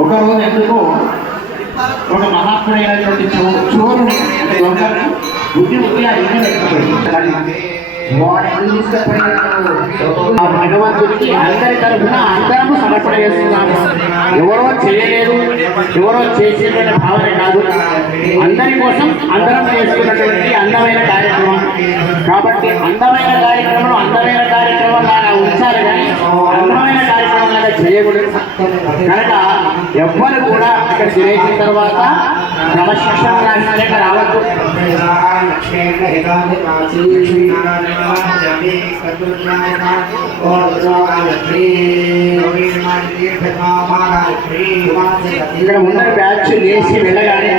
ఒకరోజు ఎందుకు ఒక మహాత్ముడైనటువంటి చోరుని బుద్ధి భగవంతుడికి అందరి తరఫున అందరము సమర్పణ చేస్తున్నాము. ఎవరో చేయలేదు, ఎవరో చేసేటువంటి భావన కాదు, అందరి కోసం అందరం చేసుకున్నటువంటి అందమైన కార్యక్రమం. కాబట్టి అందమైన కార్యక్రమం లాగా ఉంచాలి కానీ అందమైన కార్యక్రమం లాగా చేయకూడదు. కనుక ఎవ్వరు కూడా ఇక్కడ చేసిన తర్వాత క్రమశిక్షణ రావద్దు. ఇక్కడ ఉన్న బ్యాచ్ లేచి వెళ్ళగానే